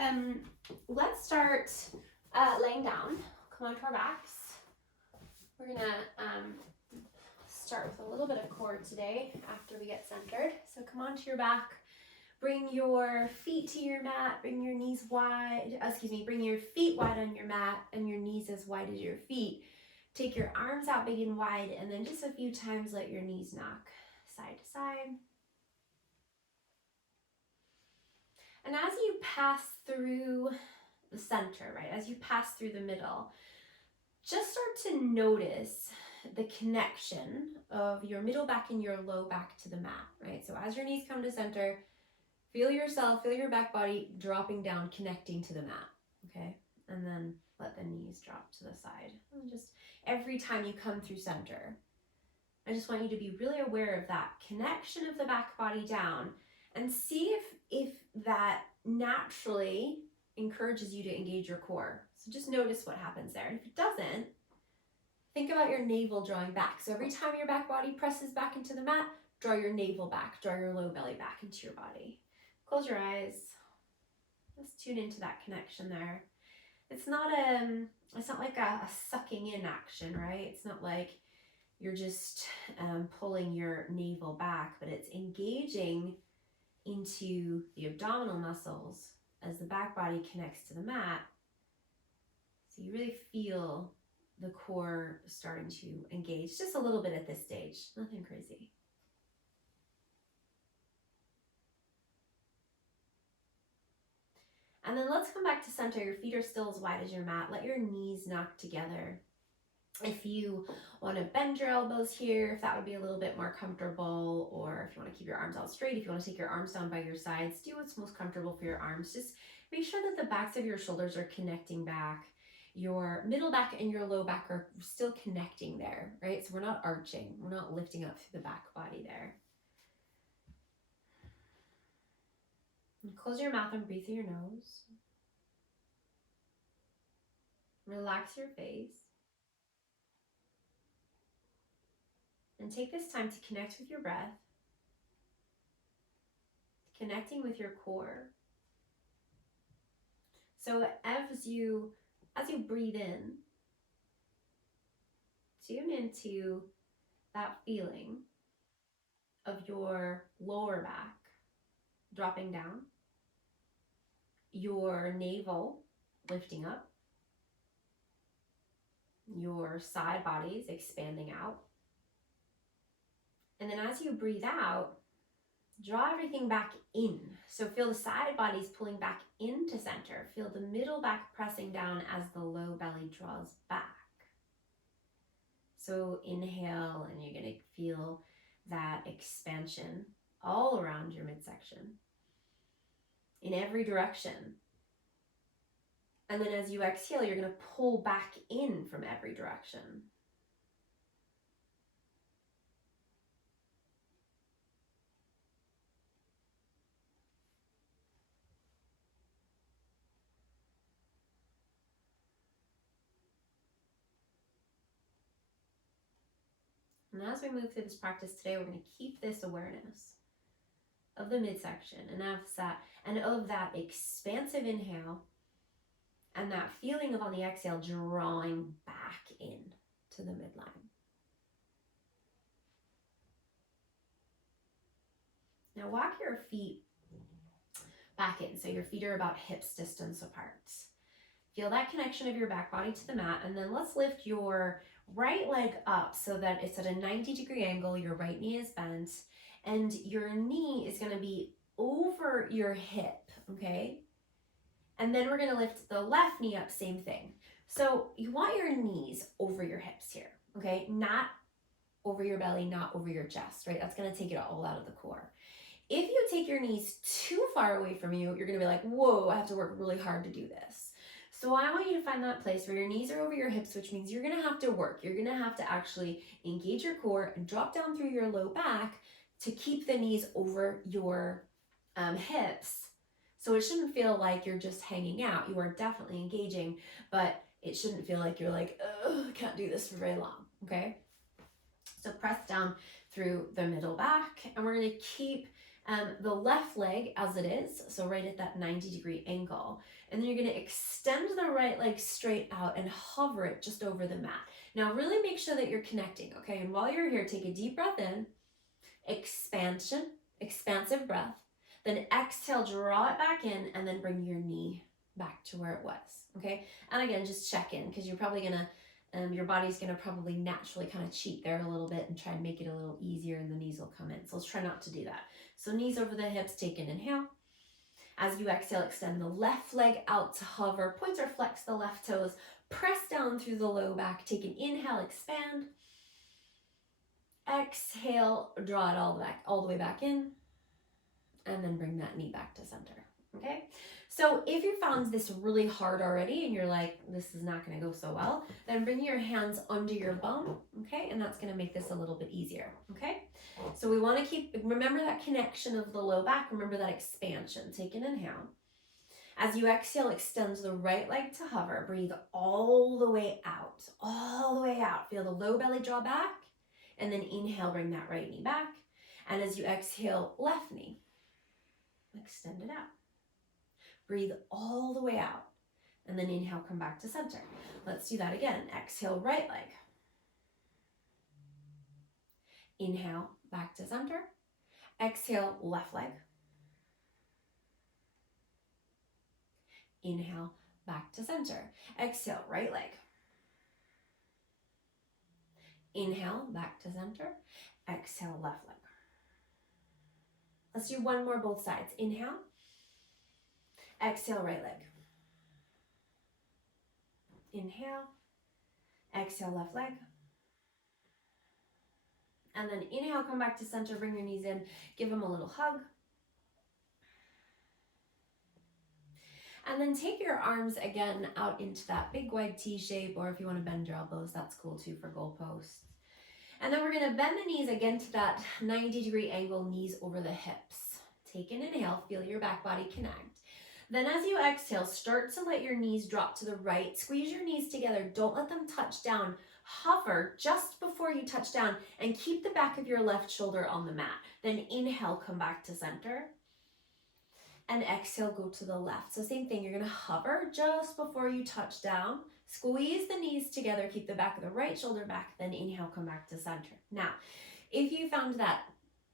Um, let's start laying down. Come onto our backs. We're gonna start with a little bit of core today after we get centered. So come onto your back. Bring your feet to your mat. Bring your knees wide. Bring your feet wide on your mat and your knees as wide as your feet. Take your arms out big and wide, and then just a few times let your knees knock side to side. And as you pass through the center, right, as you pass through the middle, just start to notice the connection of your middle back and your low back to the mat, right? So as your knees come to center, feel yourself, feel your back body dropping down, connecting to the mat, okay? And then let the knees drop to the side. And just every time you come through center, I just want you to be really aware of that connection of the back body down and see if that naturally encourages you to engage your core. So just notice what happens there. And if it doesn't, think about your navel drawing back. So every time your back body presses back into the mat, draw your navel back, draw your low belly back into your body. Close your eyes. Just tune into that connection there. It's not like a sucking in action, right? It's not like you're just pulling your navel back, but it's engaging into the abdominal muscles as the back body connects to the mat. So you really feel the core starting to engage just a little bit at this stage, nothing crazy. And then let's come back to center. Your feet are still as wide as your mat. Let your knees knock together. If you want to bend your elbows here, if that would be a little bit more comfortable, or if you want to keep your arms out straight, if you want to take your arms down by your sides, do what's most comfortable for your arms. Just make sure that the backs of your shoulders are connecting back. Your middle back and your low back are still connecting there, right? So we're not arching, we're not lifting up through the back body there. And close your mouth and breathe through your nose. Relax your face. And take this time to connect with your breath, connecting with your core. So as you breathe in, tune into that feeling of your lower back dropping down, your navel lifting up, your side bodies expanding out. And then as you breathe out, draw everything back in. So feel the side bodies pulling back into center. Feel the middle back pressing down as the low belly draws back. So inhale, and you're going to feel that expansion all around your midsection in every direction. And then as you exhale, you're going to pull back in from every direction. And as we move through this practice today, we're going to keep this awareness of the midsection and of that expansive inhale and that feeling of on the exhale drawing back in to the midline. Now walk your feet back in. So your feet are about hips distance apart. Feel that connection of your back body to the mat, and then let's lift your right leg up so that it's at a 90-degree angle. Your right knee is bent and your knee is going to be over your hip, okay? And then we're going to lift the left knee up, same thing. So you want your knees over your hips here, okay? Not over your belly, not over your chest, right? That's going to take it all out of the core. If you take your knees too far away from you, you're going to be like, whoa, I have to work really hard to do this. So I want you to find that place where your knees are over your hips, which means you're going to have to work. You're going to have to actually engage your core and drop down through your low back to keep the knees over your hips. So it shouldn't feel like you're just hanging out. You are definitely engaging, but it shouldn't feel like you're like, oh, I can't do this for very long, okay? So press down through the middle back, and we're going to keep the left leg as it is, so right at that 90-degree angle. And then you're going to extend the right leg straight out and hover it just over the mat. Now really make sure that you're connecting, okay? And while you're here, take a deep breath in, expansion, expansive breath. Then exhale, draw it back in, and then bring your knee back to where it was, okay? And again, just check in, because you're probably gonna, your body's gonna probably naturally kind of cheat there a little bit and try and make it a little easier, and the knees will come in. So let's try not to do that. So knees over the hips, take an inhale. As you exhale, extend the left leg out to hover, point or flex the left toes, press down through the low back, take an inhale, expand. Exhale, draw it all the way back in, and then bring that knee back to center, okay? So if you found this really hard already and you're like, this is not gonna go so well, then bring your hands under your bum, okay? And that's gonna make this a little bit easier, okay? So we wanna remember that connection of the low back, remember that expansion. Take an inhale. As you exhale, extend the right leg to hover, breathe all the way out, all the way out. Feel the low belly draw back, and then inhale, bring that right knee back. And as you exhale, left knee, extend it out. Breathe all the way out, and then inhale, come back to center. Let's do that again. Exhale, right leg. Inhale, back to center. Exhale, left leg. Inhale, back to center. Exhale, right leg. Inhale, back to center. Exhale, left leg. Let's do one more, both sides. Inhale. Exhale, right leg. Inhale. Exhale, left leg. And then inhale, come back to center, bring your knees in, give them a little hug. And then take your arms again out into that big wide T shape, or if you want to bend your elbows, that's cool too for goalposts. And then we're going to bend the knees again to that 90-degree angle, knees over the hips. Take an inhale, feel your back body connect. Then as you exhale, start to let your knees drop to the right. Squeeze your knees together. Don't let them touch down. Hover just before you touch down and keep the back of your left shoulder on the mat. Then inhale, come back to center. And exhale, go to the left. So same thing, you're going to hover just before you touch down. Squeeze the knees together, keep the back of the right shoulder back, then inhale, come back to center. Now, if you found that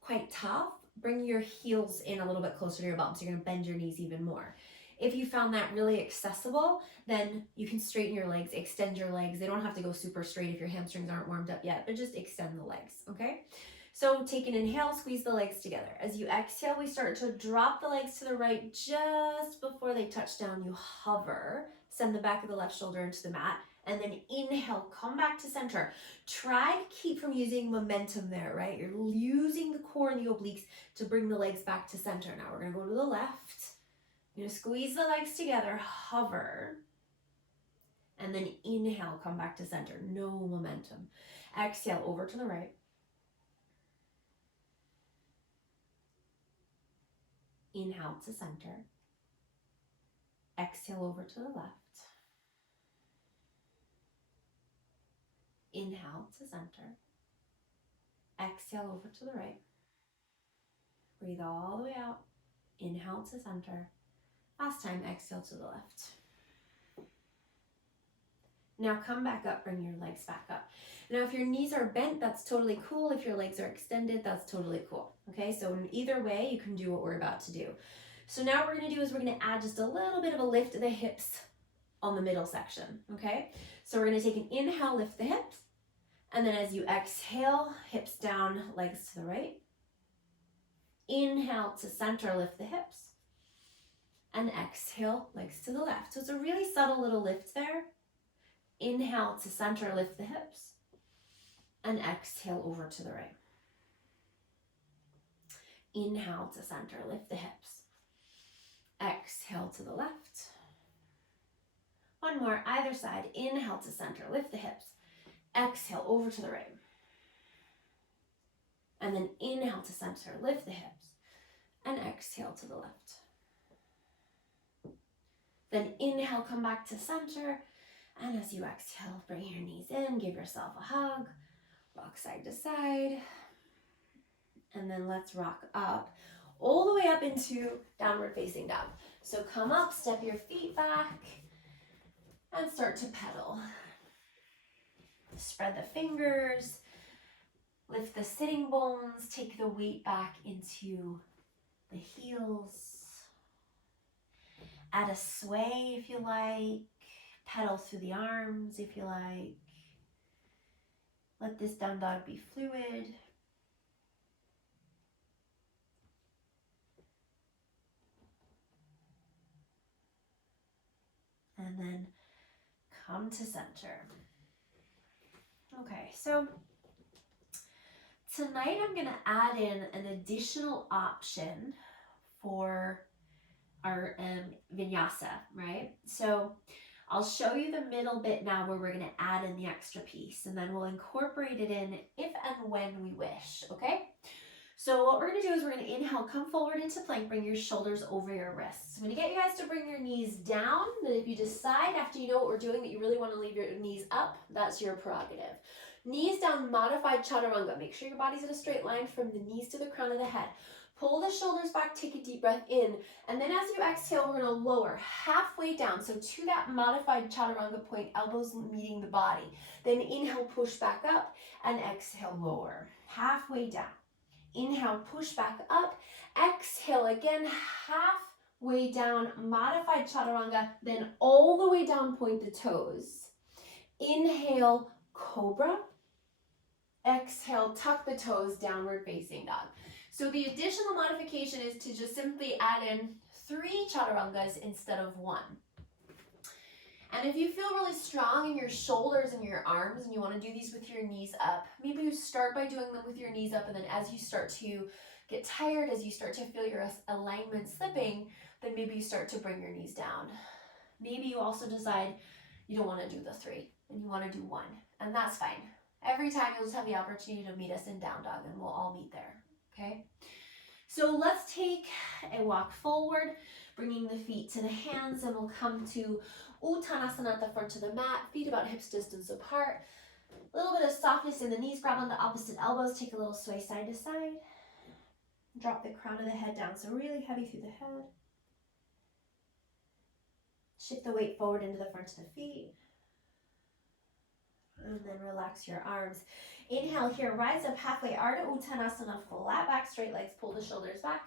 quite tough, bring your heels in a little bit closer to your bum, so you're going to bend your knees even more. If you found that really accessible, then you can straighten your legs, extend your legs. They don't have to go super straight if your hamstrings aren't warmed up yet, but just extend the legs, okay? So take an inhale, squeeze the legs together. As you exhale, we start to drop the legs to the right just before they touch down. You hover, send the back of the left shoulder into the mat, and then inhale, come back to center. Try to keep from using momentum there, right? You're using the core and the obliques to bring the legs back to center. Now we're gonna go to the left. You're gonna squeeze the legs together, hover, and then inhale, come back to center. No momentum. Exhale, over to the right. Inhale to center. Exhale over to the left. Inhale to center. Exhale over to the right. Breathe all the way out. Inhale to center. Last time, exhale to the left. Now come back up, bring your legs back up. Now if your knees are bent, that's totally cool. If your legs are extended, that's totally cool. Okay, so in either way, you can do what we're about to do. So now what we're gonna do is we're gonna add just a little bit of a lift of the hips on the middle section, okay? So we're gonna take an inhale, lift the hips, and then as you exhale, hips down, legs to the right. Inhale to center, lift the hips, and exhale, legs to the left. So it's a really subtle little lift there. Inhale to center, lift the hips, and exhale over to the right. Inhale to center, lift the hips. Exhale to the left. One more, either side. Inhale to center, lift the hips. Exhale over to the right. And then inhale to center, lift the hips. And exhale to the left. Then inhale, come back to center. And as you exhale, bring your knees in, give yourself a hug, rock side to side. And then let's rock up. all the way up into downward facing dog. So come up, step your feet back, and start to pedal. Spread the fingers, lift the sitting bones, take the weight back into the heels. Add a sway if you like, pedal through the arms if you like. Let this down dog be fluid. And then come to center. Okay, so tonight I'm going to add in an additional option for our vinyasa, right? So I'll show you the middle bit now where we're going to add in the extra piece, and then we'll incorporate it in if and when we wish, okay? So what we're going to do is we're going to inhale, come forward into plank, bring your shoulders over your wrists. I'm going to get you guys to bring your knees down. Then if you decide after you know what we're doing that you really want to leave your knees up, that's your prerogative. Knees down, modified chaturanga. Make sure your body's in a straight line from the knees to the crown of the head. Pull the shoulders back, take a deep breath in, and then as you exhale, we're going to lower halfway down. So to that modified chaturanga point, elbows meeting the body. Then inhale, push back up, and exhale, lower. Halfway down. Inhale, push back up. Exhale again, halfway down, modified chaturanga, then all the way down, point the toes. Inhale, cobra. Exhale, tuck the toes, downward facing dog. So the additional modification is to just simply add in 3 chaturangas instead of 1. And if you feel really strong in your shoulders and your arms and you want to do these with your knees up, maybe you start by doing them with your knees up, and then as you start to get tired, as you start to feel your alignment slipping, then maybe you start to bring your knees down. Maybe you also decide you don't want to do the 3 and you want to do 1, and that's fine. Every time you'll just have the opportunity to meet us in down dog, and we'll all meet there, okay? So let's take a walk forward, bringing the feet to the hands, and we'll come to Uttanasana at the front of the mat, feet about hips distance apart. A little bit of softness in the knees, grab on the opposite elbows, take a little sway side to side. Drop the crown of the head down, so really heavy through the head. Shift the weight forward into the front of the feet. And then relax your arms. Inhale here, rise up halfway, Ardha Uttanasana, flat back, straight legs, pull the shoulders back.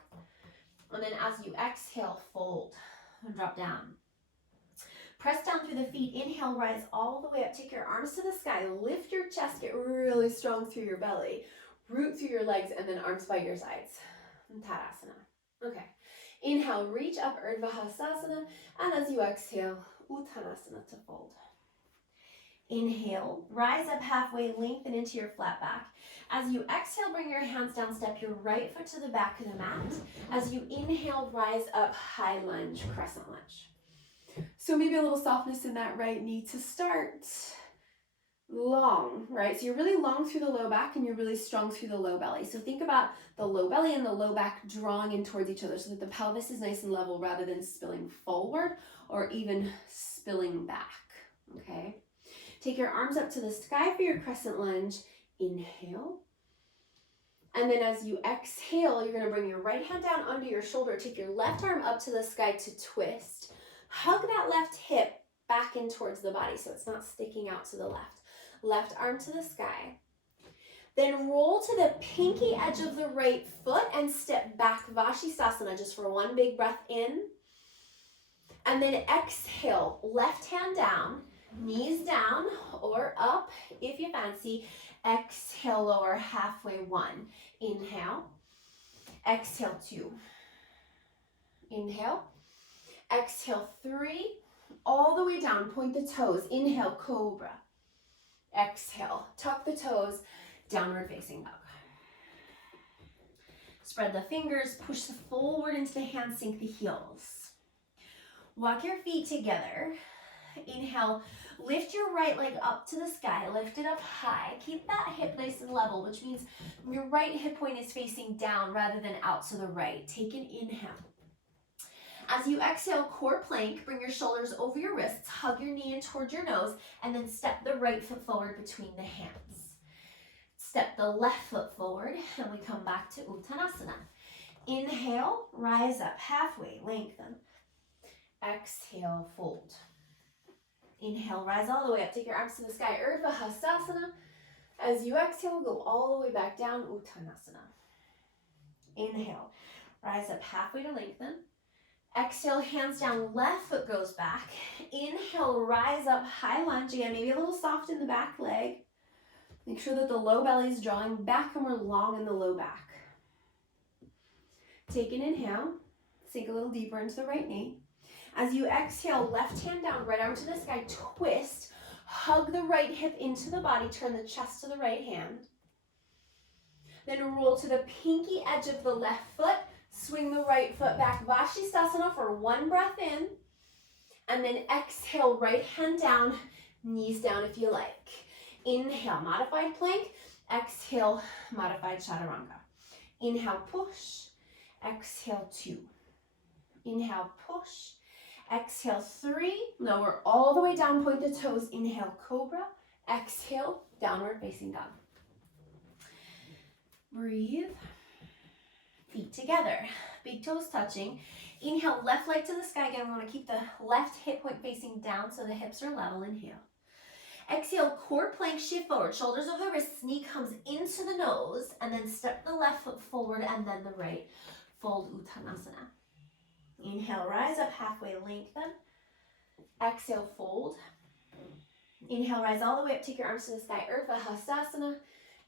And then as you exhale, fold and drop down. Press down through the feet, inhale, rise all the way up, take your arms to the sky, lift your chest, get really strong through your belly, root through your legs, and then arms by your sides. Tadasana. Okay. Inhale, reach up, Urdhva Hastasana, and as you exhale, Uttanasana to fold. Inhale, rise up halfway, lengthen into your flat back. As you exhale, bring your hands down, step your right foot to the back of the mat. As you inhale, rise up, high lunge, crescent lunge. So maybe a little softness in that right knee to start. Long, right? So you're really long through the low back and you're really strong through the low belly. So think about the low belly and the low back drawing in towards each other so that the pelvis is nice and level rather than spilling forward or even spilling back, okay? Take your arms up to the sky for your crescent lunge. Inhale. And then as you exhale, you're going to bring your right hand down under your shoulder. Take your left arm up to the sky to twist. Hug that left hip back in towards the body so it's not sticking out to the left. Left arm to the sky. Then roll to the pinky edge of the right foot and step back, Vashisthasana, just for one big breath in. And then exhale, left hand down, knees down or up if you fancy. Exhale, lower halfway, 1. Inhale. Exhale, 2. Inhale. Exhale, 3. All the way down, point the toes. Inhale, cobra. Exhale, tuck the toes, downward facing dog. Spread the fingers, push forward into the hands, sink the heels. Walk your feet together. Inhale, lift your right leg up to the sky, lift it up high. Keep that hip nice and level, which means your right hip point is facing down rather than out to the right. Take an inhale. As you exhale, core plank, bring your shoulders over your wrists, hug your knee in towards your nose, and then step the right foot forward between the hands. Step the left foot forward, and we come back to Uttanasana. Inhale, rise up halfway, lengthen. Exhale, fold. Inhale, rise all the way up. Take your arms to the sky, Urdhva Hastasana. As you exhale, go all the way back down, Uttanasana. Inhale, rise up halfway to lengthen. Exhale, hands down, left foot goes back. Inhale, rise up, high lunge. Again, maybe a little soft in the back leg. Make sure that the low belly is drawing back and we're long in the low back. Take an inhale, sink a little deeper into the right knee. As you exhale, left hand down, right arm to the sky, twist. Hug the right hip into the body, turn the chest to the right hand. Then roll to the pinky edge of the left foot, swing the right foot back, Vashisthasana for one breath in, and then exhale, right hand down, knees down if you like. Inhale, modified plank. Exhale, modified chaturanga. Inhale, push. Exhale, 2. Inhale, push. Exhale, 3. Lower all the way down, point the toes. Inhale, cobra. Exhale, downward facing dog. Breathe. Feet together. Big toes touching. Inhale, left leg to the sky. Again, we want to keep the left hip point facing down so the hips are level. Inhale. Exhale, core plank, shift forward. Shoulders over the wrists, knee comes into the nose, and then step the left foot forward and then the right. Fold Uttanasana. Inhale, rise up halfway, lengthen. Exhale, fold. Inhale, rise all the way up, take your arms to the sky, Urdhva Hastasana,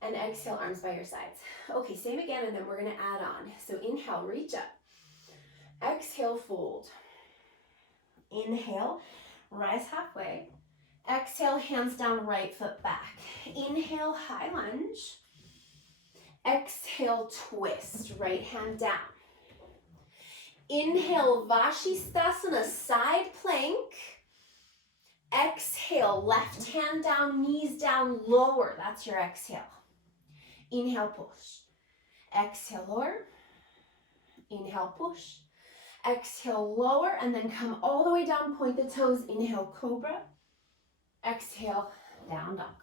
and exhale, arms by your sides. Okay, same again, and then we're gonna add on. So inhale, reach up. Exhale, fold. Inhale, rise halfway. Exhale, hands down, right foot back. Inhale, high lunge. Exhale, twist, right hand down. Inhale, Vashisthasana, side plank. Exhale, left hand down, knees down, lower. That's your exhale. Inhale, push. Exhale, lower. Inhale, push. Exhale, lower, and then come all the way down, point the toes. Inhale, cobra. Exhale, down dog.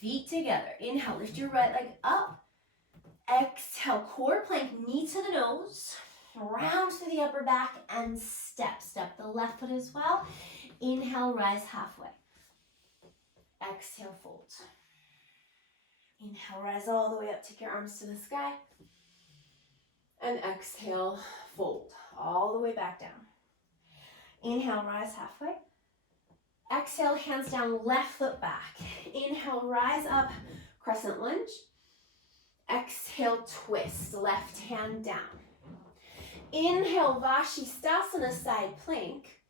Feet together. Inhale, lift your right leg up. Exhale, core plank, knee to the nose. Round through the upper back and step. Step the left foot as well. Inhale, rise halfway. Exhale, fold. Inhale, rise all the way up. Take your arms to the sky. And exhale, fold. All the way back down. Inhale, rise halfway. Exhale, hands down, left foot back. Inhale, rise up, crescent lunge. Exhale, twist, left hand down. Inhale, Vashisthasana, side plank.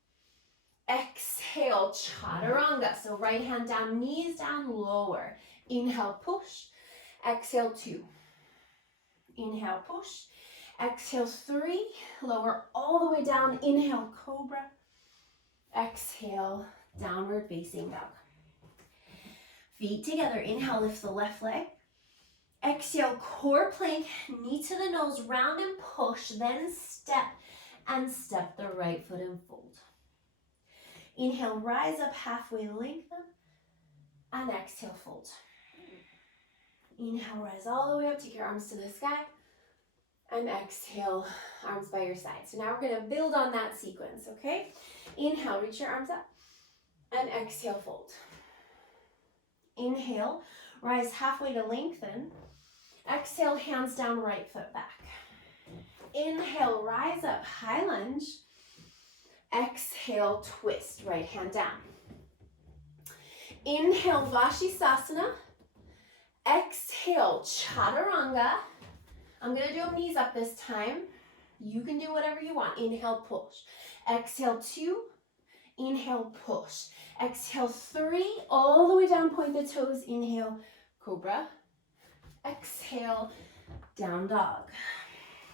Exhale, chaturanga. So right hand down, knees down, lower. Inhale, push. Exhale, 2. Inhale, push. Exhale, 3. Lower all the way down. Inhale, cobra. Exhale, downward facing dog. Feet together. Inhale, lift the left leg. Exhale, core plank, knee to the nose, round and push, then step and step the right foot and fold. Inhale, rise up halfway, lengthen, and exhale, fold. Inhale, rise all the way up, take your arms to the sky, and exhale, arms by your side. So now we're gonna build on that sequence, okay? Inhale, reach your arms up, and exhale, fold. Inhale, rise halfway to lengthen. Exhale, hands down, right foot back. Inhale, rise up, high lunge. Exhale, twist, right hand down. Inhale, Vashisthasana. Exhale, chaturanga. I'm gonna do them knees up this time. You can do whatever you want. Inhale, push. Exhale, 2. Inhale, push. Exhale, 3. All the way down, point the toes. Inhale, cobra. Exhale, down dog.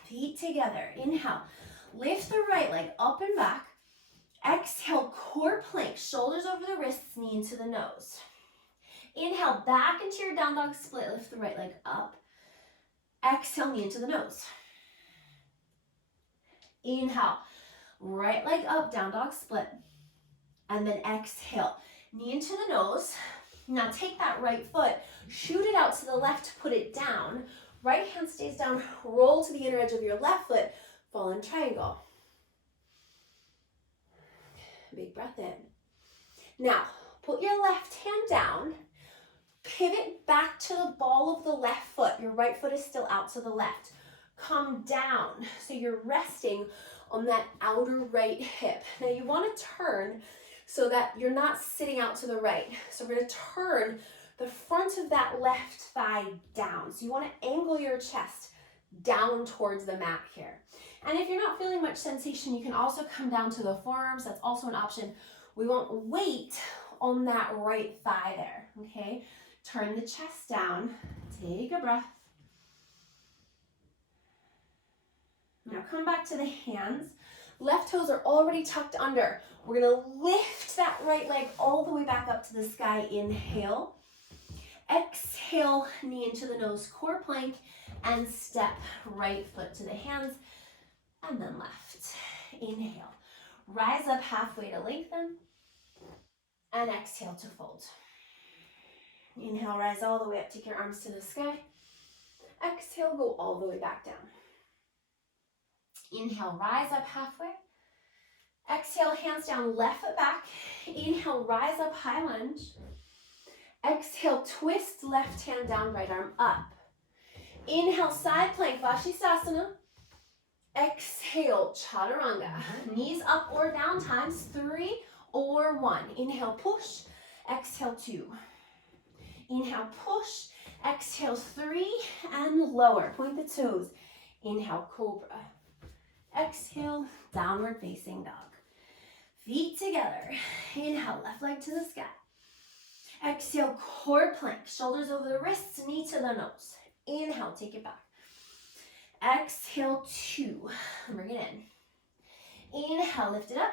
Feet together. Inhale, lift the right leg up and back. Exhale, core plank, shoulders over the wrists, knee into the nose. Inhale, back into your down dog split. Lift the right leg up. Exhale, knee into the nose. Inhale, right leg up, down dog split. And then exhale, knee into the nose. Now take that right foot, shoot it out to the left, put it down. Right hand stays down, roll to the inner edge of your left foot, fallen triangle. Big breath in. Now, put your left hand down, pivot back to the ball of the left foot. Your right foot is still out to the left. Come down, so you're resting on that outer right hip. Now you want to turn so that you're not sitting out to the right. So we're going to turn the front of that left thigh down. So you want to angle your chest down towards the mat here. And if you're not feeling much sensation, you can also come down to the forearms. That's also an option. We want weight on that right thigh there, okay? Turn the chest down, take a breath. Now come back to the hands. Left toes are already tucked under. We're gonna lift that right leg all the way back up to the sky. Inhale. Exhale, knee into the nose, core plank, and step right foot to the hands, and then left. Inhale. Rise up halfway to lengthen, and exhale to fold. Inhale, rise all the way up, take your arms to the sky. Exhale, go all the way back down. Inhale, rise up halfway. Exhale, hands down, left foot back. Inhale, rise up, high lunge. Exhale, twist left hand down, right arm up. Inhale, side plank, Vashisthasana. Exhale, Chaturanga. Knees up or down times 3 or 1. Inhale, push. Exhale, 2. Inhale, push. Exhale, 3 and lower. Point the toes. Inhale, cobra. Exhale, downward facing dog. Feet together. Inhale, left leg to the sky. Exhale, core plank. Shoulders over the wrists, knee to the nose. Inhale, take it back. Exhale, 2. Bring it in. Inhale, lift it up.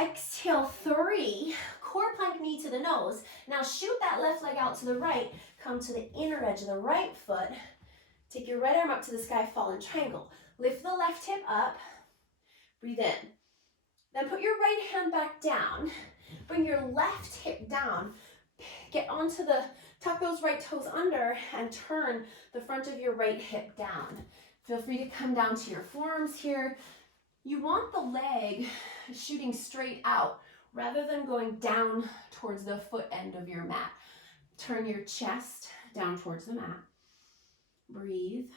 Exhale, 3. Core plank, knee to the nose. Now shoot that left leg out to the right. Come to the inner edge of the right foot. Take your right arm up to the sky, fallen triangle. Lift the left hip up. Breathe in. Then put your right hand back down. Bring your left hip down. Get onto the, tuck those right toes under and turn the front of your right hip down. Feel free to come down to your forearms here. You want the leg shooting straight out rather than going down towards the foot end of your mat. Turn your chest down towards the mat. Breathe.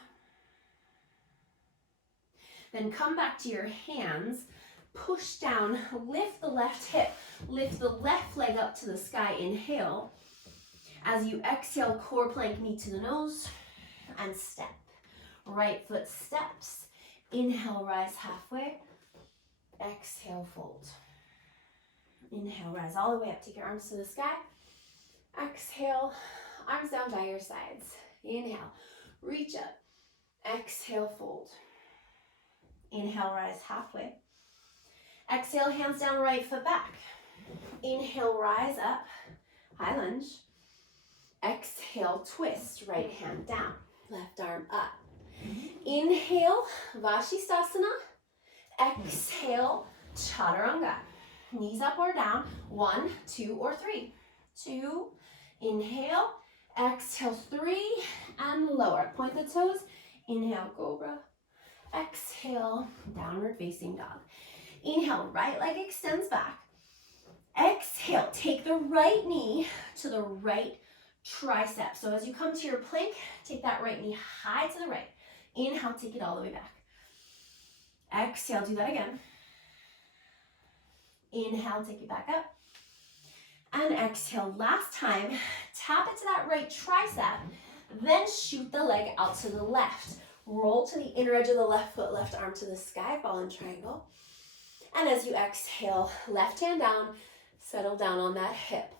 Then come back to your hands. Push down, lift the left hip, lift the left leg up to the sky, inhale. As you exhale, core plank, knee to the nose, and step. Right foot steps, inhale, rise halfway, exhale, fold. Inhale, rise all the way up, take your arms to the sky. Exhale, arms down by your sides. Inhale, reach up, exhale, fold. Inhale, rise halfway. Exhale, hands down, right foot back. Inhale, rise up, high lunge. Exhale, twist, right hand down, left arm up. Inhale, Vashisthasana. Exhale, Chaturanga. Knees up or down, 1, 2, or 3. 2, inhale, exhale, 3, and lower. Point the toes, inhale, cobra. Exhale, downward facing dog. Inhale, right leg extends back. Exhale, take the right knee to the right tricep. So as you come to your plank, take that right knee high to the right. Inhale, take it all the way back. Exhale, do that again. Inhale, take it back up. And exhale, last time, tap it to that right tricep, then shoot the leg out to the left. Roll to the inner edge of the left foot, left arm to the sky, fallen triangle. And as you exhale, left hand down, settle down on that hip.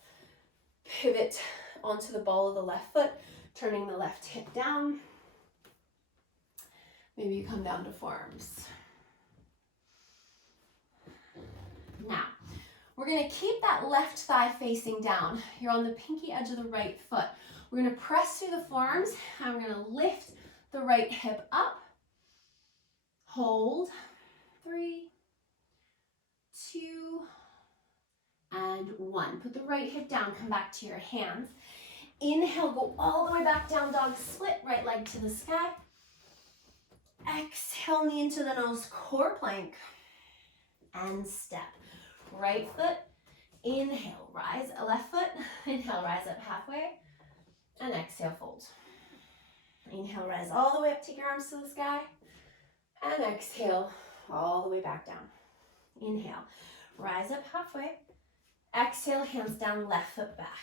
Pivot onto the ball of the left foot, turning the left hip down. Maybe you come down to forearms. Now, we're gonna keep that left thigh facing down. You're on the pinky edge of the right foot. We're gonna press through the forearms, and we're gonna lift the right hip up. Hold. 3, 2, and 1. Put the right hip down, come back to your hands. Inhale, go all the way back down dog, split right leg to the sky. Exhale, knee into the nose, core plank, and step. Right foot, inhale, rise, left foot, inhale, rise up halfway, and exhale, fold. Inhale, rise all the way up, take your arms to the sky, and exhale, all the way back down. Inhale, rise up halfway, exhale, hands down, left foot back.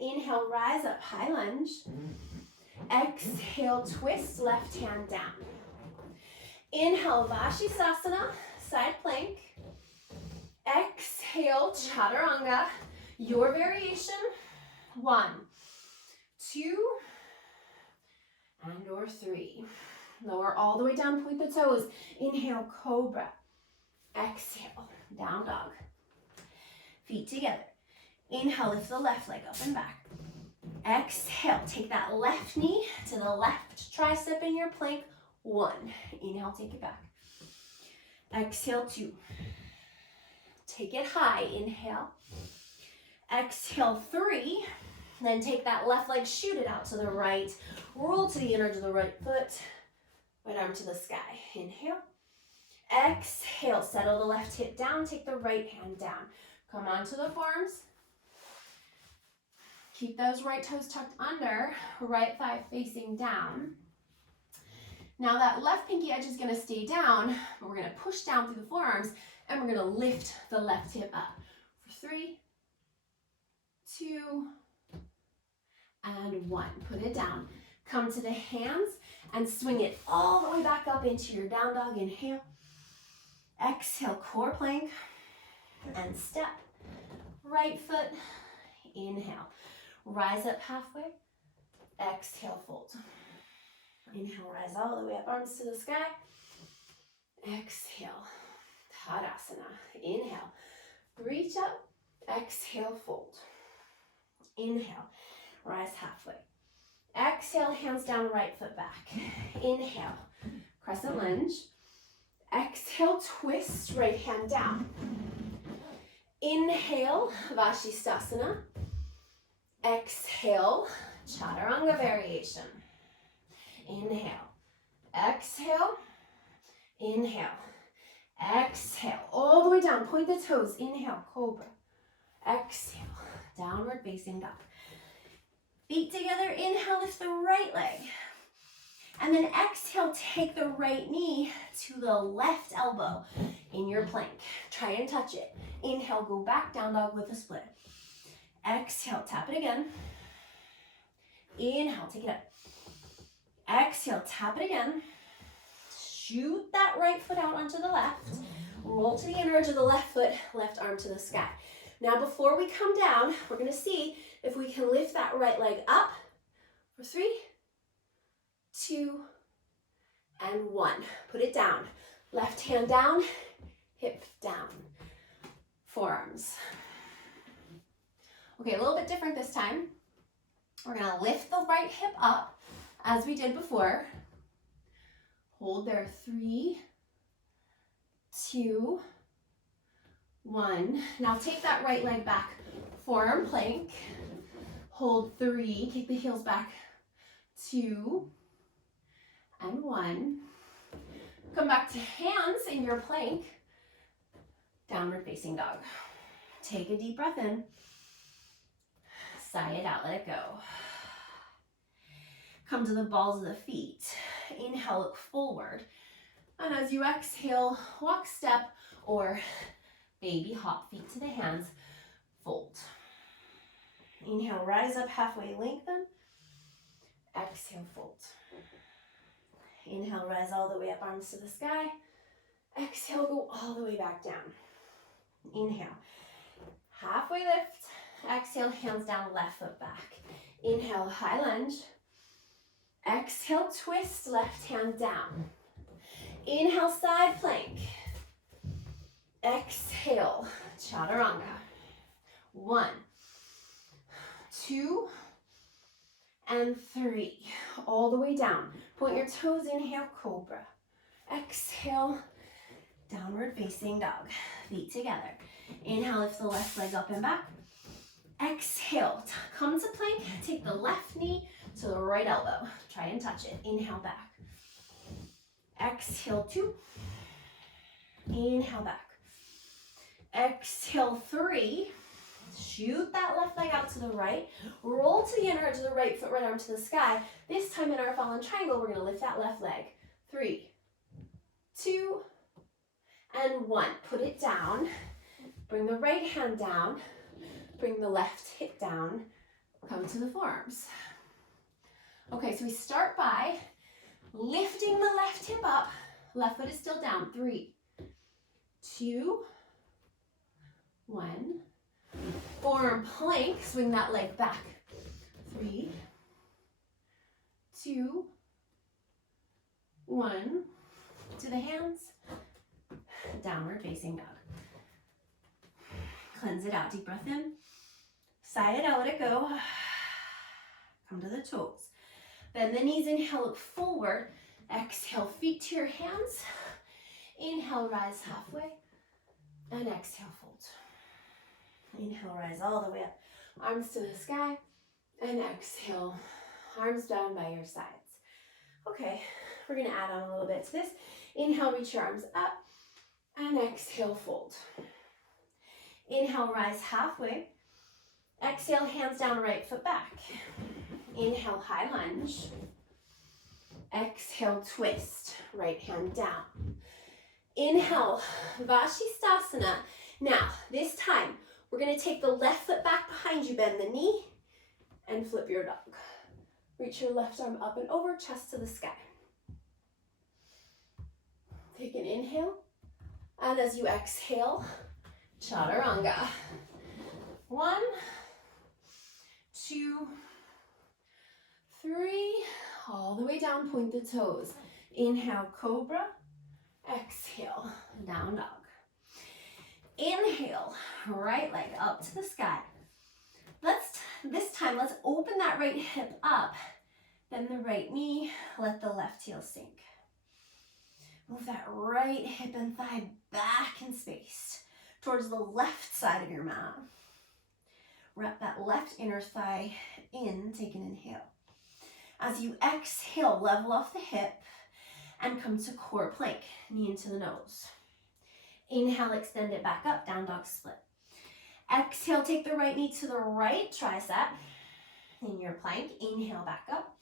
Inhale, rise up, high lunge. Exhale, twist, left hand down. Inhale, Vashisthasana, side plank. Exhale, Chaturanga, your variation. 1, 2, and or 3. Lower all the way down, point the toes. Inhale, cobra. Exhale, down dog. Feet together. Inhale, lift the left leg up and back. Exhale, take that left knee to the left tricep in your plank. 1. Inhale, take it back. Exhale, 2. Take it high. Inhale. Exhale, 3. Then take that left leg, shoot it out to the right. Roll to the inner edge of the right foot. Right arm to the sky. Inhale. Exhale, settle the left hip down. Take the right hand down. Come onto the forearms. Keep those right toes tucked under. Right thigh facing down. Now that left pinky edge is going to stay down. We're going to push down through the forearms. And we're going to lift the left hip up. For 3, 2, and 1. Put it down. Come to the hands and swing it all the way back up into your down dog. Inhale. Exhale, core plank. And step. Right foot. Inhale. Rise up halfway. Exhale, fold. Inhale, rise all the way up, arms to the sky. Exhale. Tadasana. Inhale, reach up, exhale, fold. Inhale, rise halfway. Exhale, hands down, right foot back. Inhale, crescent lunge. Exhale, twist, right hand down. Inhale, Vashisthasana. Exhale, Chaturanga variation. Inhale, exhale, inhale. Exhale, all the way down, point the toes. Inhale, cobra. Exhale, downward facing dog. Feet together, inhale, lift the right leg. And then exhale, take the right knee to the left elbow in your plank. Try and touch it. Inhale, go back, down dog with a split. Exhale, tap it again. Inhale, take it up. Exhale, tap it again. Shoot that right foot out onto the left. Roll to the inner edge of the left foot, left arm to the sky. Now before we come down, we're going to see if we can lift that right leg up for 3, 2, and 1. Put it down. Left hand down, hip down. Forearms. Okay, a little bit different this time. We're going to lift the right hip up as we did before. Hold there, 3, 2, 1. Now take that right leg back, forearm plank. Hold 3, kick the heels back, 2, and 1. Come back to hands in your plank, downward facing dog. Take a deep breath in, sigh it out, let it go. Come to the balls of the feet. Inhale, look forward. And as you exhale, walk, step, or baby hop, feet to the hands, fold. Inhale, rise up halfway, lengthen. Exhale, fold. Inhale, rise all the way up, arms to the sky. Exhale, go all the way back down. Inhale, halfway lift. Exhale, hands down, left foot back. Inhale, high lunge. Exhale, twist, left hand down. Inhale, side plank. Exhale, Chaturanga. 1, 2, and 3. All the way down. Point your toes, inhale, cobra. Exhale, downward facing dog. Feet together. Inhale, lift the left leg up and back. Exhale, come to plank, take the left knee to the right elbow. Try and touch it. Inhale back. Exhale 2. Inhale back. Exhale 3. Shoot that left leg out to the right. Roll to the inner edge of the right foot, right arm to the sky. This time in our fallen triangle, we're going to lift that left leg. 3, 2, and 1. Put it down. Bring the right hand down. Bring the left hip down. Come to the forearms. Okay, so we start by lifting the left hip up. Left foot is still down. 3, 2, 1. Forearm plank, swing that leg back. 3, 2, 1. To the hands. Downward facing dog. Cleanse it out. Deep breath in. Sigh it out. Let it go. Come to the toes. Bend the knees. Inhale, look forward. Exhale, feet to your hands. Inhale, rise halfway. And exhale, fold. Inhale, rise all the way up. Arms to the sky. And exhale, arms down by your sides. Okay, we're going to add on a little bit to this. Inhale, reach your arms up. And exhale, fold. Inhale, rise halfway. Exhale, hands down, right foot back. Inhale, high lunge. Exhale, twist. Right hand down. Inhale, Vashisthasana. Now, this time, we're going to take the left foot back behind you, bend the knee, and flip your dog. Reach your left arm up and over, chest to the sky. Take an inhale, and as you exhale, Chaturanga. 1, 2, 3, all the way down, point the toes. Inhale, cobra. Exhale, down dog. Inhale, right leg up to the sky. This time, let's open that right hip up. Bend the right knee, let the left heel sink. Move that right hip and thigh back in space towards the left side of your mat. Wrap that left inner thigh in, take an inhale. As you exhale, level off the hip and come to core plank, knee into the nose. Inhale, extend it back up, down dog split. Exhale, take the right knee to the right tricep in your plank. Inhale, back up.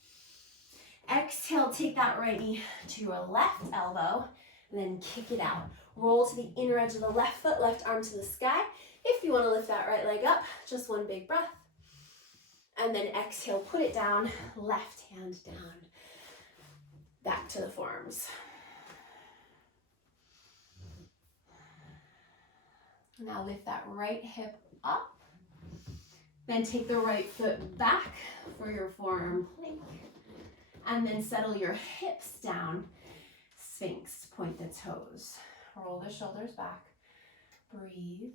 Exhale, take that right knee to your left elbow, and then kick it out. Roll to the inner edge of the left foot, left arm to the sky. If you want to lift that right leg up, just one big breath. And then exhale, put it down, left hand down. Back to the forearms. Now lift that right hip up. Then take the right foot back for your forearm plank. And then settle your hips down. Sphinx, point the toes. Roll the shoulders back. Breathe.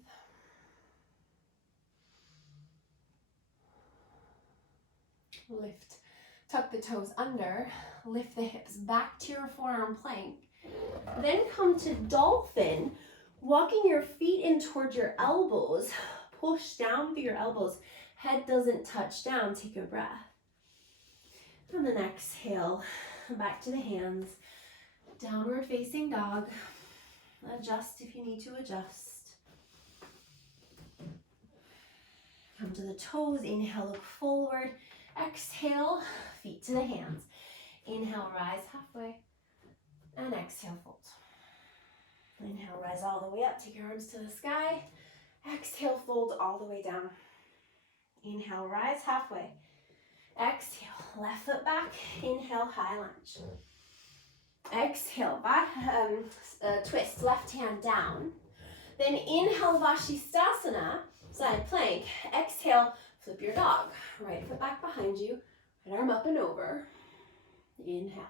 Lift. Tuck the toes under. Lift the hips back to your forearm plank. Then come to dolphin. Walking your feet in towards your elbows. Push down through your elbows. Head doesn't touch down. Take a breath. And then exhale. Back to the hands. Downward facing dog. Adjust if you need to adjust. Come to the toes. Inhale, look forward. Exhale, feet to the hands. Inhale, rise halfway. And exhale, fold. Inhale, rise all the way up. Take your arms to the sky. Exhale, fold all the way down. Inhale, rise halfway. Exhale, left foot back. Inhale, high lunge. Exhale, back, twist, left hand down. Then inhale, Vashisthasana, side plank. Exhale, flip your dog. Right foot back behind you. Right arm up and over. Inhale.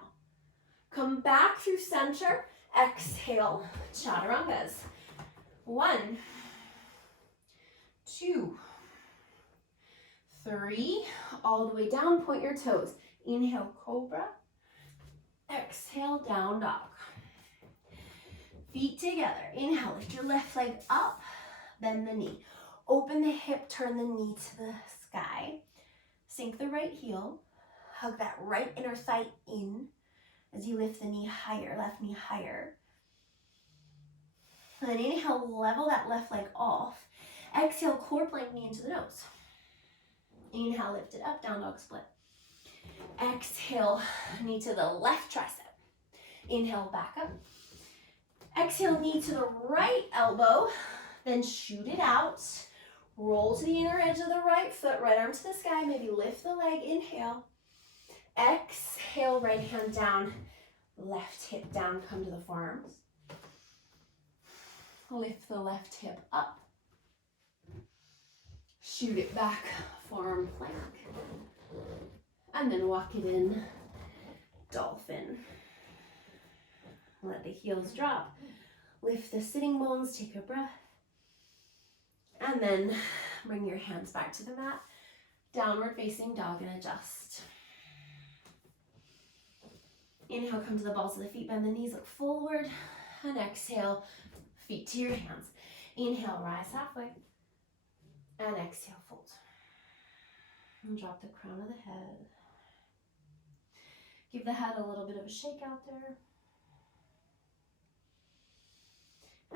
Come back through center. Exhale, Chaturangas. 1, 2, 3. All the way down, point your toes. Inhale, cobra. Exhale, down dog. Feet together. Inhale, lift your left leg up. Bend the knee. Open the hip, turn the knee to the sky. Sink the right heel. Hug that right inner thigh in as you lift the knee higher, left knee higher. And then inhale, level that left leg off. Exhale, core plank knee into the nose. Inhale, lift it up, down dog split. Exhale, knee to the left tricep. Inhale, back up. Exhale, knee to the right elbow. Then shoot it out. Roll to the inner edge of the right foot, right arm to the sky. Maybe lift the leg, inhale. Exhale, right hand down. Left hip down, come to the forearms. Lift the left hip up. Shoot it back, forearm plank. And then walk it in, dolphin. Let the heels drop. Lift the sitting bones, take a breath. And then bring your hands back to the mat. Downward facing dog and adjust. Inhale, come to the balls of the feet, bend the knees, look forward. And exhale, feet to your hands. Inhale, rise halfway. And exhale, fold. And drop the crown of the head. Give the head a little bit of a shake out there.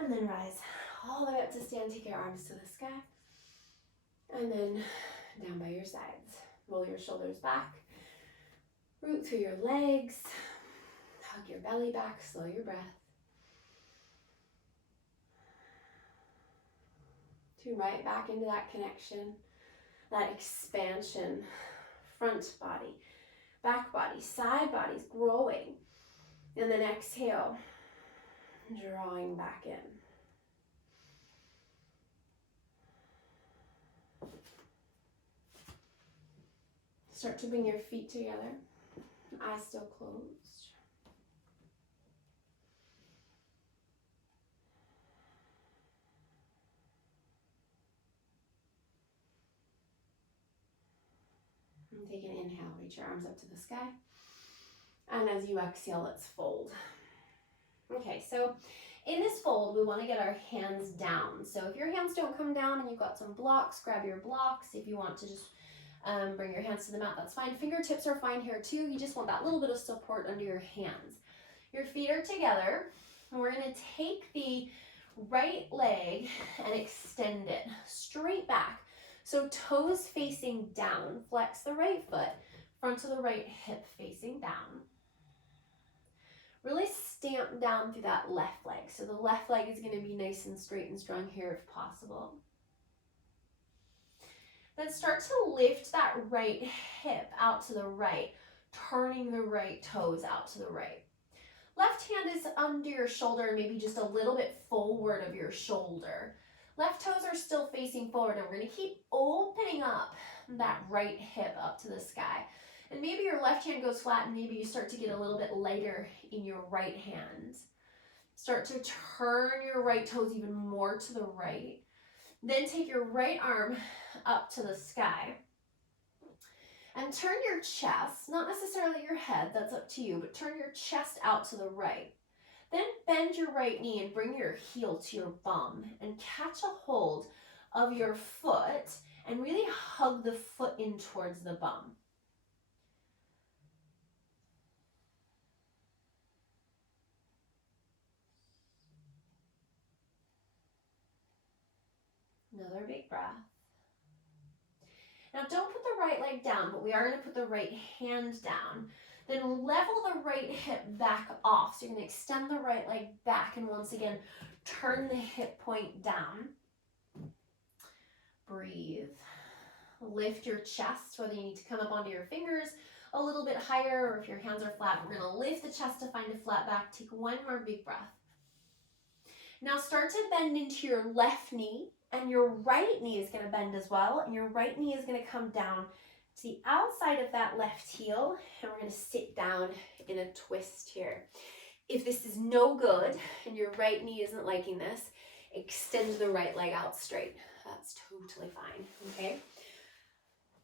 And then rise all the way up to stand. Take your arms to the sky. And then down by your sides. Roll your shoulders back. Root through your legs. Hug your belly back. Slow your breath. To right back into that connection. That expansion. Front body. Back body. Side body's growing. And then exhale. Drawing back in. Start to bring your feet together. Eyes still closed. And take an inhale. Reach your arms up to the sky. And as you exhale, let's fold. Okay, so in this fold, we want to get our hands down. So if your hands don't come down and you've got some blocks, grab your blocks. If you want to just bring your hands to the mat, that's fine. Fingertips are fine here too. You just want that little bit of support under your hands. Your feet are together. And we're going to take the right leg and extend it straight back. So toes facing down. Flex the right foot. Front of the right hip facing down. Really stamp down through that left leg. So the left leg is going to be nice and straight and strong here if possible. Then start to lift that right hip out to the right, turning the right toes out to the right. Left hand is under your shoulder, maybe just a little bit forward of your shoulder. Left toes are still facing forward, and we're going to keep opening up that right hip up to the sky. And maybe your left hand goes flat and maybe you start to get a little bit lighter in your right hand. Start to turn your right toes even more to the right. Then take your right arm up to the sky. And turn your chest, not necessarily your head, that's up to you, but turn your chest out to the right. Then bend your right knee and bring your heel to your bum and catch a hold of your foot and really hug the foot in towards the bum. Another big breath. Now don't put the right leg down, but we are going to put the right hand down. Then level the right hip back off. So you're going to extend the right leg back and once again, turn the hip point down. Breathe. Lift your chest, whether you need to come up onto your fingers a little bit higher or if your hands are flat, we're going to lift the chest to find a flat back. Take one more big breath. Now start to bend into your left knee. And your right knee is going to bend as well. And your right knee is going to come down to the outside of that left heel. And we're going to sit down in a twist here. If this is no good and your right knee isn't liking this, extend the right leg out straight. That's totally fine, okay?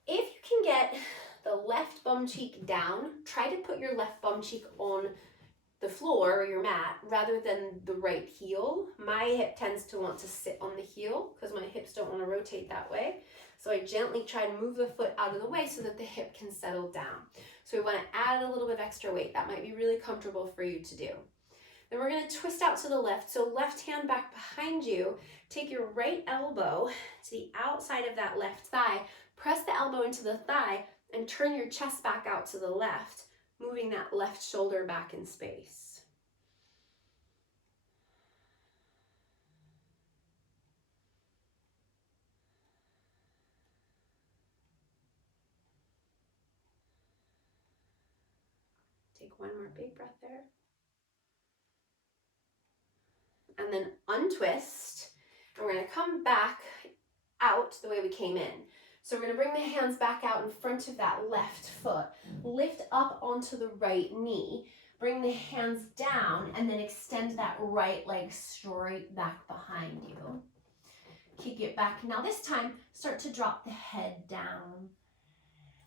If you can get the left bum cheek down, try to put your left bum cheek on the floor or your mat rather than the right heel. My hip tends to want to sit on the heel because my hips don't want to rotate that way. So I gently try to move the foot out of the way so that the hip can settle down. So we want to add a little bit of extra weight. That might be really comfortable for you to do. Then we're going to twist out to the left. So left hand back behind you. Take your right elbow to the outside of that left thigh. Press the elbow into the thigh and turn your chest back out to the left, moving that left shoulder back in space. Take one more big breath there. And then untwist. And we're going to come back out the way we came in. So we're going to bring the hands back out in front of that left foot. Lift up onto the right knee. Bring the hands down and then extend that right leg straight back behind you. Kick it back. Now this time, start to drop the head down.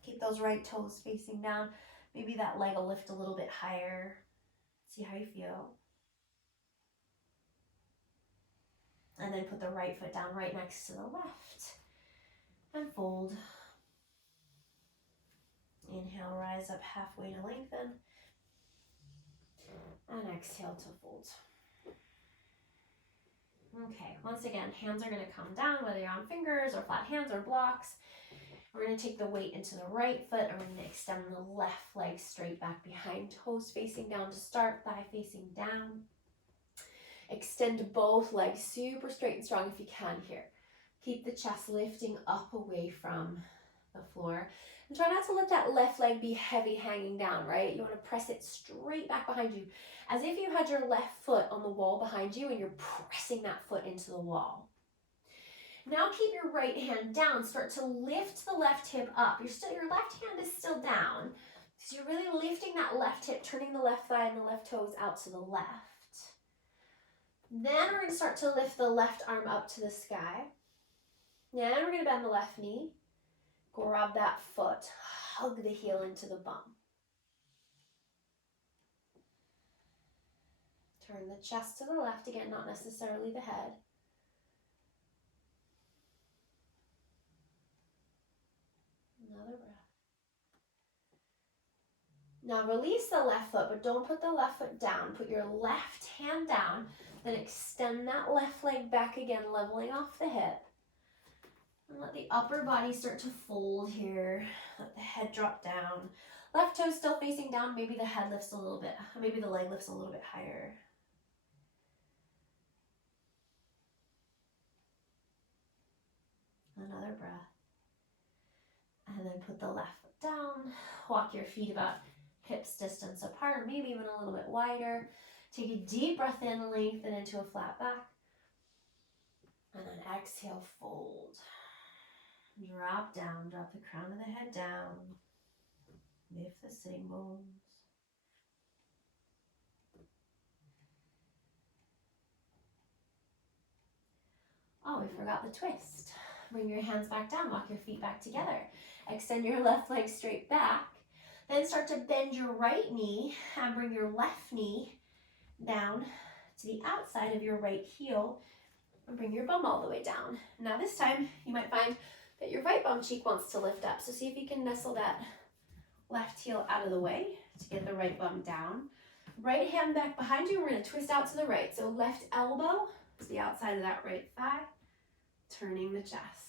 Keep those right toes facing down. Maybe that leg will lift a little bit higher. See how you feel. And then put the right foot down right next to the left. And fold. Inhale, rise up halfway to lengthen. And exhale to fold. Okay, once again, hands are going to come down, whether you're on fingers or flat hands or blocks. We're going to take the weight into the right foot, and we're going to extend the left leg straight back behind, toes facing down to start, thigh facing down. Extend both legs super straight and strong if you can here. Keep the chest lifting up away from the floor. And try not to let that left leg be heavy hanging down, right? You want to press it straight back behind you, as if you had your left foot on the wall behind you and you're pressing that foot into the wall. Now keep your right hand down. Start to lift the left hip up. Your left hand is still down. So you're really lifting that left hip, turning the left thigh and the left toes out to the left. Then we're going to start to lift the left arm up to the sky. Then we're going to bend the left knee. Grab that foot. Hug the heel into the bum. Turn the chest to the left again, not necessarily the head. Another breath. Now release the left foot, but don't put the left foot down. Put your left hand down, then extend that left leg back again, leveling off the hip. And let the upper body start to fold here. Let the head drop down. Left toe still facing down. Maybe the head lifts a little bit. Maybe the leg lifts a little bit higher. Another breath. And then put the left foot down. Walk your feet about hips distance apart, maybe even a little bit wider. Take a deep breath in, lengthen into a flat back. And then exhale, fold. Drop down, drop the crown of the head down. Lift the sitting bones. Oh, we forgot the twist. Bring your hands back down, walk your feet back together. Extend your left leg straight back. Then start to bend your right knee and bring your left knee down to the outside of your right heel and bring your bum all the way down. Now this time you might find that your right bum cheek wants to lift up. So see if you can nestle that left heel out of the way to get the right bum down. Right hand back behind you. We're going to twist out to the right. So left elbow to the outside of that right thigh, turning the chest.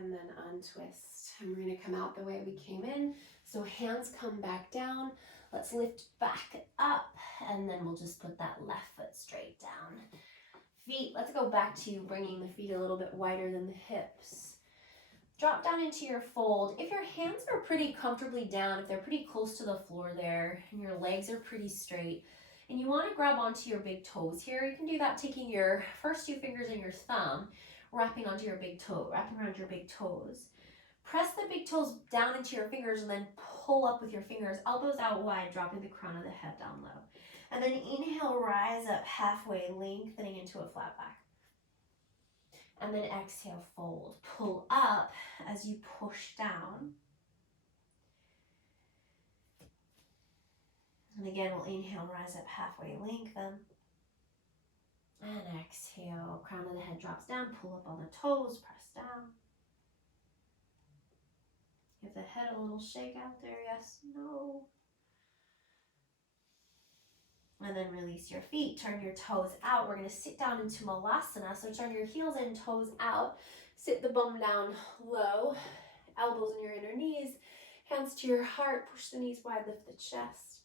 And then untwist. And we're going to come out the way we came in. So hands come back down. Let's lift back up. And then we'll just put that left foot straight down. Feet, let's go back to bringing the feet a little bit wider than the hips. Drop down into your fold. If your hands are pretty comfortably down, if they're pretty close to the floor there, and your legs are pretty straight, and you want to grab onto your big toes here, you can do that taking your first two fingers and your thumb, wrapping onto your big toe, wrapping around your big toes. Press the big toes down into your fingers and then pull up with your fingers, elbows out wide, dropping the crown of the head down low. And then inhale, rise up halfway, lengthening into a flat back. And then exhale, fold. Pull up as you push down. And again, we'll inhale, rise up halfway, lengthen. And exhale, crown of the head drops down, pull up on the toes, press down. Give the head a little shake out there, yes, no. And then release your feet, turn your toes out. We're gonna sit down into Malasana, so turn your heels in, toes out. Sit the bum down low, elbows in your inner knees, hands to your heart, push the knees wide, lift the chest.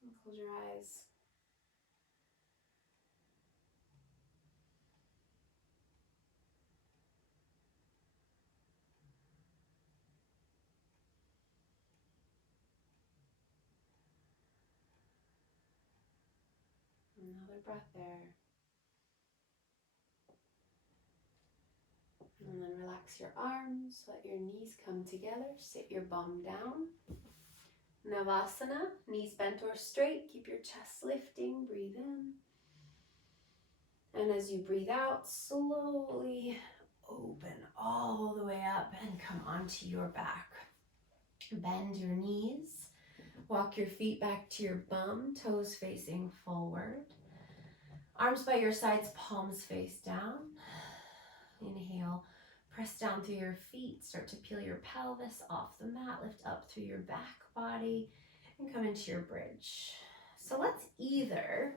And close your eyes. Another breath there. And then relax your arms, let your knees come together, sit your bum down. Navasana, knees bent or straight, keep your chest lifting, breathe in. And as you breathe out, slowly open all the way up and come onto your back. Bend your knees, walk your feet back to your bum, toes facing forward. Arms by your sides, palms face down. Inhale, press down through your feet, start to peel your pelvis off the mat, lift up through your back body, and come into your bridge. So let's either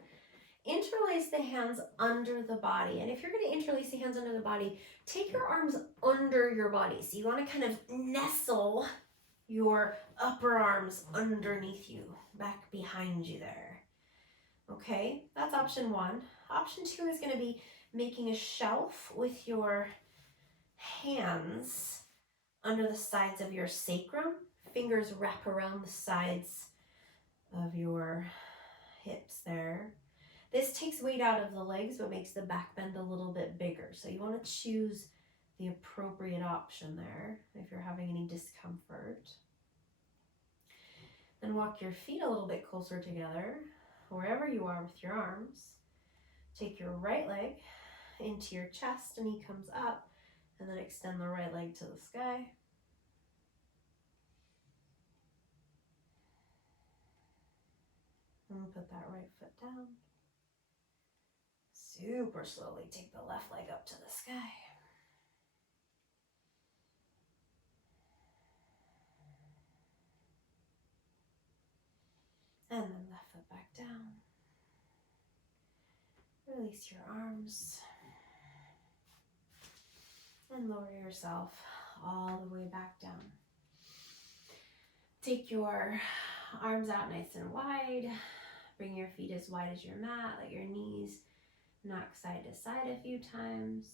interlace the hands under the body, and if you're going to interlace the hands under the body, take your arms under your body. So you want to kind of nestle your upper arms underneath you, back behind you there. Okay, that's option one. Option two is going to be making a shelf with your hands under the sides of your sacrum. Fingers wrap around the sides of your hips there. This takes weight out of the legs, but makes the back bend a little bit bigger. So you want to choose the appropriate option there if you're having any discomfort. Then walk your feet a little bit closer together, wherever you are with your arms. Take your right leg into your chest, knee comes up, and then extend the right leg to the sky. And put that right foot down. Super slowly take the left leg up to the sky. And then left foot back down. Release your arms. And lower yourself all the way back down. Take your arms out nice and wide. Bring your feet as wide as your mat. Let your knees knock side to side a few times.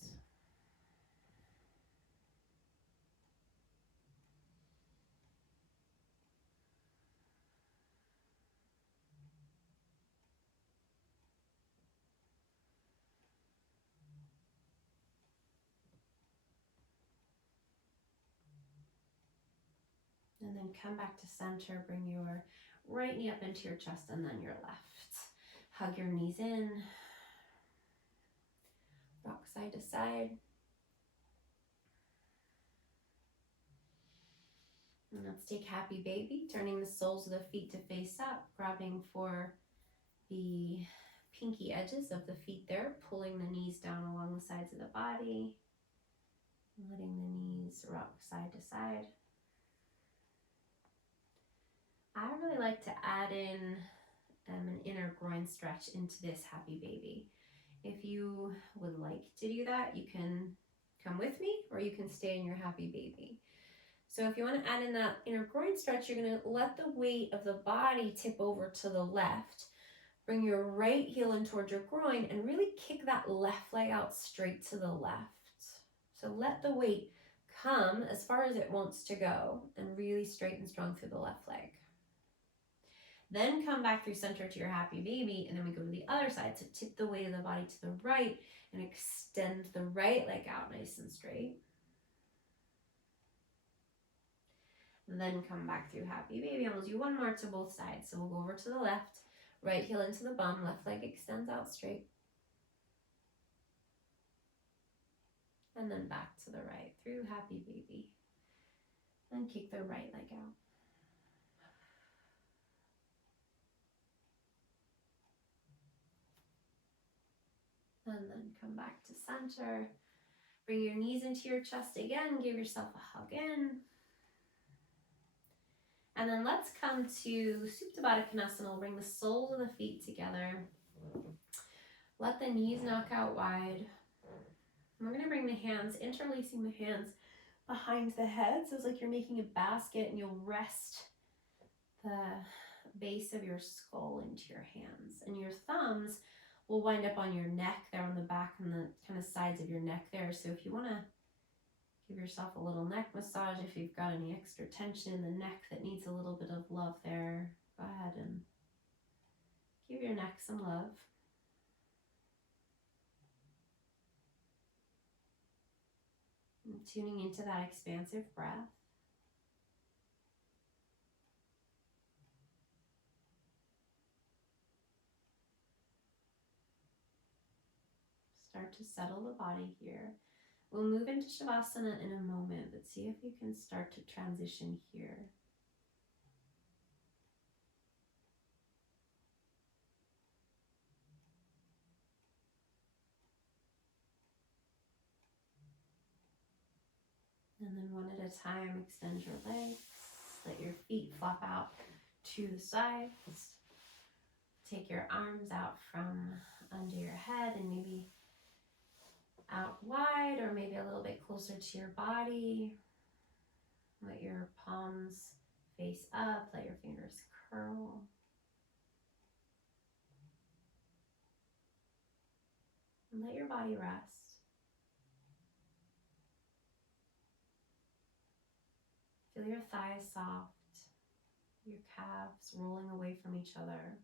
And then come back to center. Bring your right knee up into your chest and then your left. Hug your knees in. Rock side to side. And let's take happy baby, turning the soles of the feet to face up, grabbing for the pinky edges of the feet there, pulling the knees down along the sides of the body, letting the knees rock side to side. I really like to add in an inner groin stretch into this happy baby. If you would like to do that, you can come with me or you can stay in your happy baby. So if you want to add in that inner groin stretch, you're going to let the weight of the body tip over to the left. Bring your right heel in towards your groin and really kick that left leg out straight to the left. So let the weight come as far as it wants to go and really straight and strong through the left leg. Then come back through center to your happy baby, and then we go to the other side. So tip the weight of the body to the right and extend the right leg out nice and straight. then come back through happy baby. And we'll do one more to both sides. So we'll go over to the left, right heel into the bum, left leg extends out straight. And then back to the right through happy baby. And kick the right leg out. And then come back to center. Bring your knees into your chest again. Give yourself a hug in. And then let's come to Supta Baddha Konasana. We'll bring the soles of the feet together. Let the knees knock out wide. And we're going to bring the hands, interlacing the hands behind the head. So it's like you're making a basket and you'll rest the base of your skull into your hands. And your thumbs will wind up on your neck there on the back and the kind of sides of your neck there. So if you want to give yourself a little neck massage, if you've got any extra tension in the neck that needs a little bit of love there, go ahead and give your neck some love. And tuning into that expansive breath. Start to settle the body here. We'll move into Shavasana in a moment, but see if you can start to transition here. And then one at a time, extend your legs. Let your feet flop out to the sides. Take your arms out from under your head and maybe out wide or maybe a little bit closer to your body. Let your palms face up, let your fingers curl. And let your body rest. Feel your thighs soft, your calves rolling away from each other.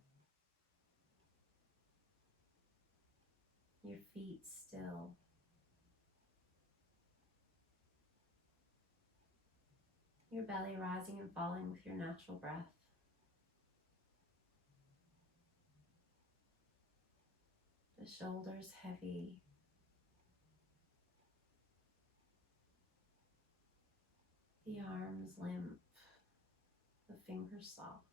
Your feet still. Your belly rising and falling with your natural breath. The shoulders heavy. The arms limp. The fingers soft.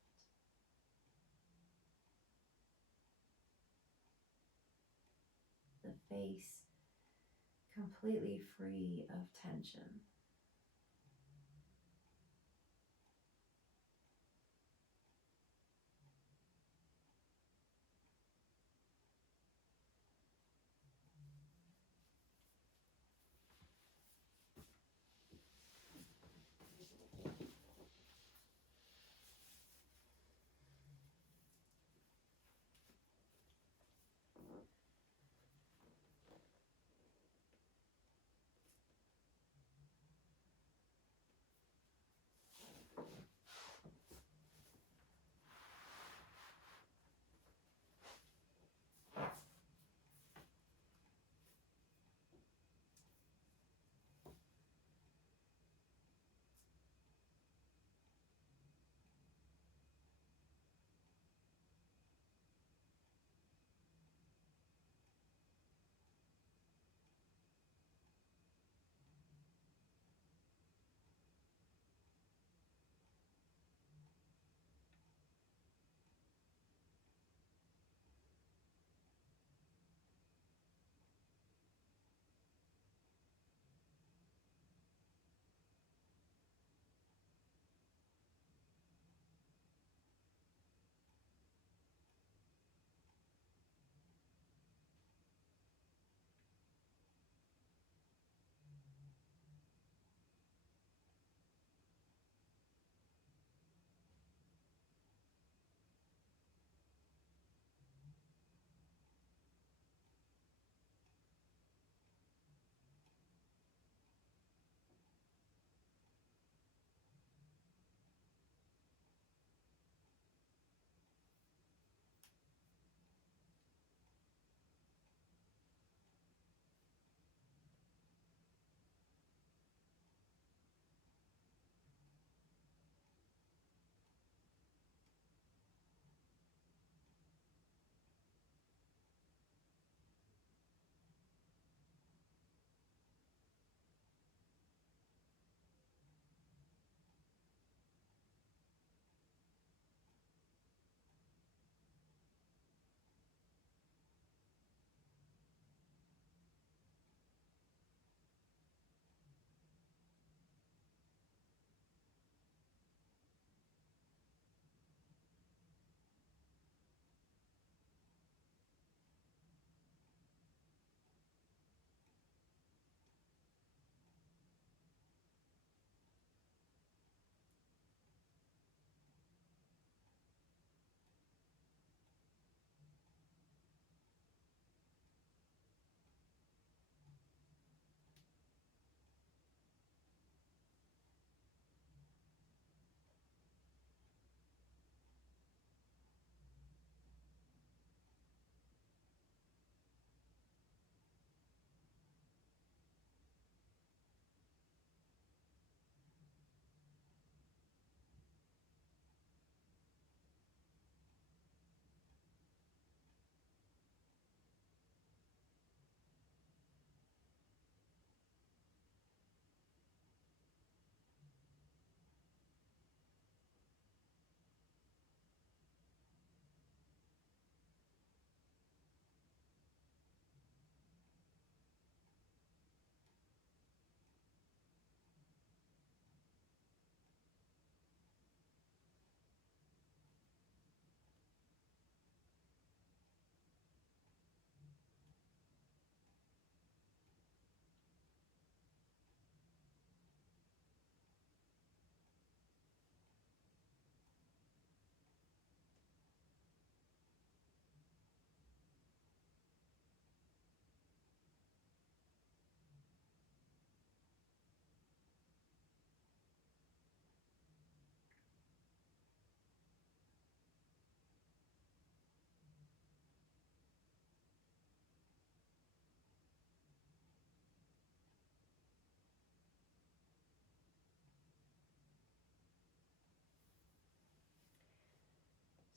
The face completely free of tension.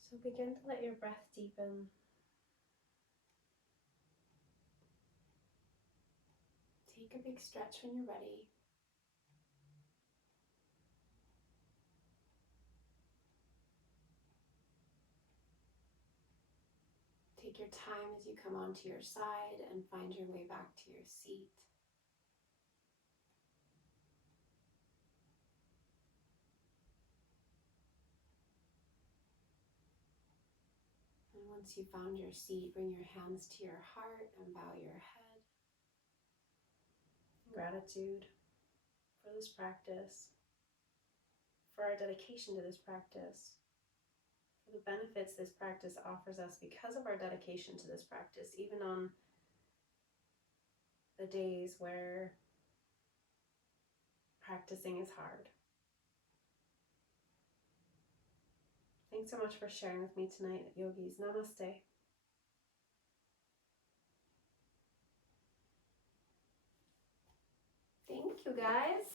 So begin to let your breath deepen. Take a big stretch when you're ready. Take your time as you come onto your side and find your way back to your seat. And once you've found your seat, bring your hands to your heart and bow your head. Gratitude for this practice, for our dedication to this practice, for the benefits this practice offers us because of our dedication to this practice, even on the days where practicing is hard. Thanks so much for sharing with me tonight, yogis. Namaste. Thank you, guys.